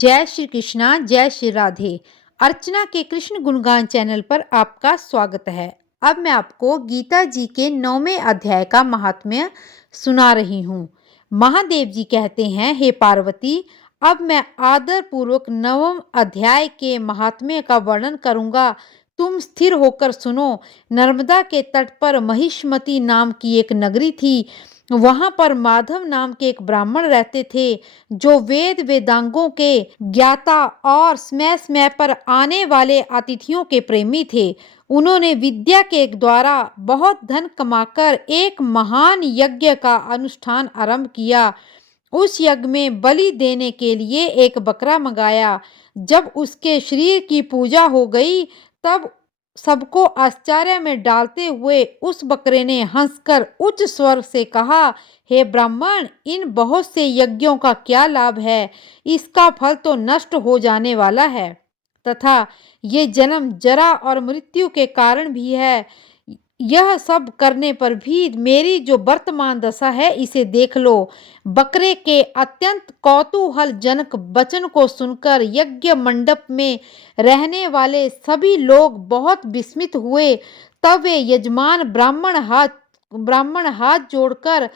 जय श्री कृष्णा, जय श्री राधे। अर्चना के कृष्ण गुणगान चैनल पर आपका स्वागत है। अब मैं आपको गीता जी के 9वें अध्याय का महात्म्य सुना रही हूँ। महादेव जी कहते हैं, हे पार्वती, अब मैं आदर पूर्वक 9वें अध्याय के महात्म्य का वर्णन करूंगा। तुम स्थिर होकर सुनो। नर्मदा के तट पर महिष्मती नाम की एक नगरी थी। वहां पर माधव नाम के एक ब्राह्मण रहते थे, जो वेद वेदांगों के ज्ञाता और समय समय पर आने वाले अतिथियों के प्रेमी थे। उन्होंने विद्या के द्वारा बहुत धन कमाकर एक महान यज्ञ का अनुष्ठान आरंभ किया। उस यज्ञ में बलि देने के लिए एक बकरा मंगाया। जब उसके शरीर की पूजा हो गई, तब सबको आश्चर्य में डालते हुए उस बकरे ने हंसकर उच्च स्वर से कहा, हे ब्राह्मण, इन बहुत से यज्ञों का क्या लाभ है? इसका फल तो नष्ट हो जाने वाला है, तथा ये जन्म, जरा और मृत्यु के कारण भी है। यह सब करने पर भी मेरी जो वर्तमान दशा है, इसे देख लो। बकरे के अत्यंत कौतूहलजनक वचन को सुनकर यज्ञ मंडप में रहने वाले सभी लोग बहुत विस्मित हुए। तब वे यजमान ब्राह्मण हाथ जोड़कर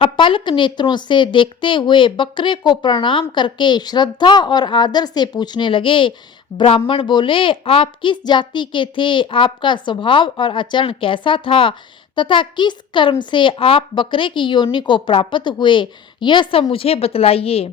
अपलक नेत्रों से देखते हुए बकरे को प्रणाम करके श्रद्धा और आदर से पूछने लगे। ब्राह्मण बोले, आप किस जाति के थे? आपका स्वभाव और आचरण कैसा था? तथा किस कर्म से आप बकरे की योनि को प्राप्त हुए? यह सब मुझे बतलाइए।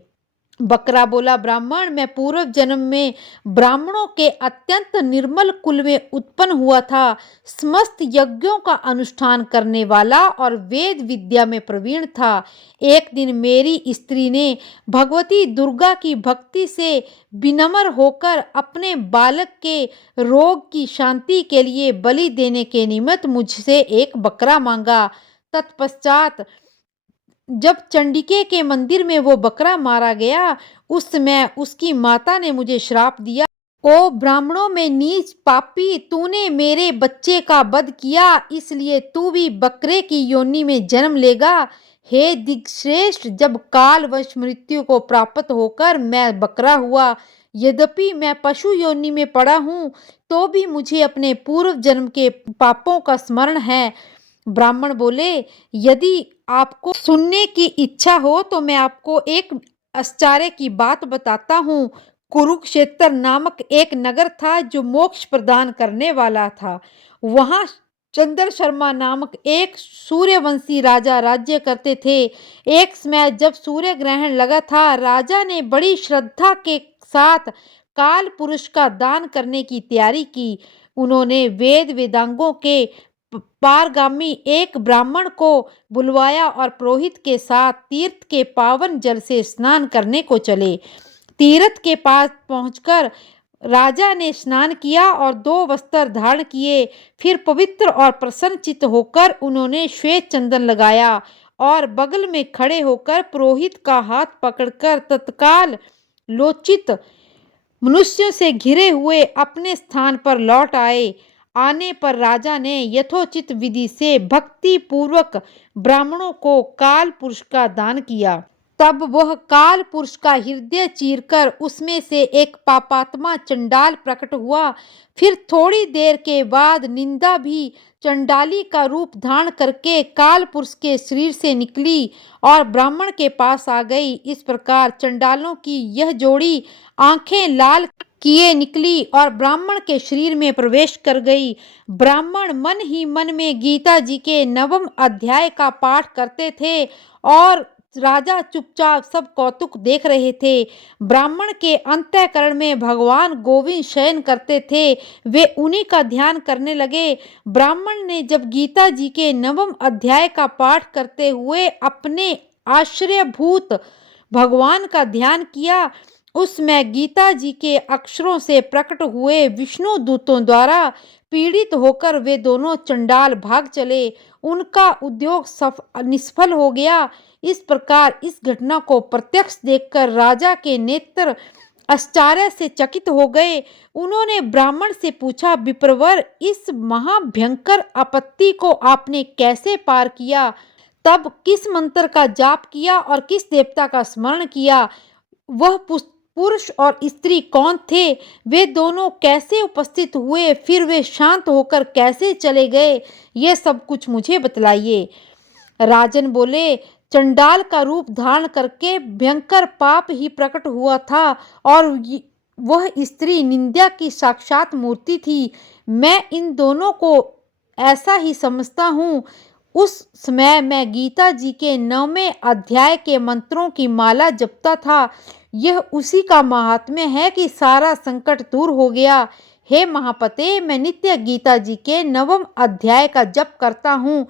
बकरा बोला, ब्राह्मण, मैं पूर्व जन्म में ब्राह्मणों के अत्यंत निर्मल कुल में उत्पन्न हुआ था। समस्त यज्ञों का अनुष्ठान करने वाला और वेद विद्या में प्रवीण था। एक दिन मेरी स्त्री ने भगवती दुर्गा की भक्ति से विनम्र होकर अपने बालक के रोग की शांति के लिए बलि देने के निमित्त मुझसे एक बकरा मांगा। तत्पश्चात जब चंडिके के मंदिर में वो बकरा मारा गया, उस समय उसकी माता ने मुझे श्राप दिया, ओ ब्राह्मणों में नीच पापी, तूने मेरे बच्चे का वध किया, इसलिए तू भी बकरे की योनि में जन्म लेगा। हे दिग्श्रेष्ठ, जब कालवश मृत्यु को प्राप्त होकर मैं बकरा हुआ, यद्यपि मैं पशु योनि में पड़ा हूँ, तो भी मुझे अपने पूर्व जन्म के पापों का स्मरण है। ब्राह्मण बोले, यदि आपको सुनने की इच्छा हो तो मैं आपको एक आश्चर्य की बात बताता हूँ। कुरुक्षेत्र नामक एक नगर था जो मोक्ष प्रदान करने वाला था। वहां चंद्र शर्मा नामक एक सूर्यवंशी राजा राज्य करते थे। एक समय जब सूर्य ग्रहण लगा था, राजा ने बड़ी श्रद्धा के साथ काल पुरुष का दान करने की तैयारी की। उन्होंने वेद वेदांगों के पारगामी एक ब्राह्मण को बुलवाया और पुरोहित के साथ तीर्थ के पावन जल से स्नान करने को चले। तीर्थ के पास पहुंचकर राजा ने स्नान किया और 2 वस्त्र धारण किए। फिर पवित्र और प्रसन्नचित्त होकर उन्होंने श्वेत चंदन लगाया और बगल में खड़े होकर पुरोहित का हाथ पकड़कर तत्काल लोचित मनुष्यों से घिरे हुए अपने स्थान पर लौट आए। आने पर राजा ने यथोचित विधि से भक्ति पूर्वक ब्राह्मणों को काल पुरुष का दान किया। तब वह काल पुरुष का हृदय चीरकर उसमें से एक पापात्मा चंडाल प्रकट हुआ। फिर थोड़ी देर के बाद निंदा भी चंडाली का रूप धारण करके काल पुरुष के शरीर से निकली और ब्राह्मण के पास आ गई। इस प्रकार चंडालों की यह जोड़ी आंखें लाल किए निकली और ब्राह्मण के शरीर में प्रवेश कर गई। ब्राह्मण मन ही मन में गीता जी के 9वें अध्याय का पाठ करते थे और राजा चुपचाप सब कौतुक देख रहे थे। ब्राह्मण के अंतःकरण में भगवान गोविंद शयन करते थे, वे उन्हीं का ध्यान करने लगे। ब्राह्मण ने जब गीता जी के 9वें अध्याय का पाठ करते हुए अपने आश्चर्यभूत भगवान का ध्यान किया, उसमें गीता जी के अक्षरों से प्रकट हुए विष्णु दूतों द्वारा पीड़ित होकर वे दोनों चंडाल भाग चले। उनका उद्योग निष्फल हो गया। इस प्रकार इस घटना को प्रत्यक्ष देखकर राजा के नेत्र आश्चर्य से चकित हो गए। उन्होंने ब्राह्मण से पूछा, विप्रवर, इस महाभयंकर आपत्ति को आपने कैसे पार किया? तब किस मंत्र का जाप किया और किस देवता का स्मरण किया? वह पुरुष और स्त्री कौन थे, वे दोनों कैसे उपस्थित हुए, फिर वे शांत होकर कैसे चले गए, ये सब कुछ मुझे बतलाइए। राजन बोले, चंडाल का रूप धारण करके भयंकर पाप ही प्रकट हुआ था और वह स्त्री निंदा की साक्षात मूर्ति थी। मैं इन दोनों को ऐसा ही समझता हूँ। उस समय मैं गीता जी के 9वें अध्याय के मंत्रों की माला जपता था। यह उसी का महात्म्य है कि सारा संकट दूर हो गया। हे महापते, मैं नित्य गीता जी के 9वें अध्याय का जप करता हूँ।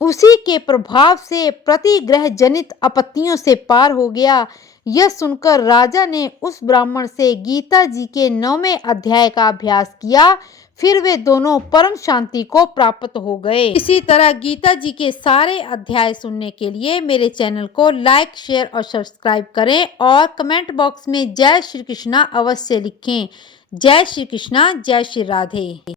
उसी के प्रभाव से प्रतिग्रह जनित आपत्तियों से पार हो गया। यह सुनकर राजा ने उस ब्राह्मण से गीता जी के 9वें अध्याय का अभ्यास किया। फिर वे दोनों परम शांति को प्राप्त हो गए। इसी तरह गीता जी के सारे अध्याय सुनने के लिए मेरे चैनल को लाइक, शेयर और सब्सक्राइब करें और कमेंट बॉक्स में जय श्री कृष्णा अवश्य लिखें। जय श्री कृष्णा, जय श्री राधे।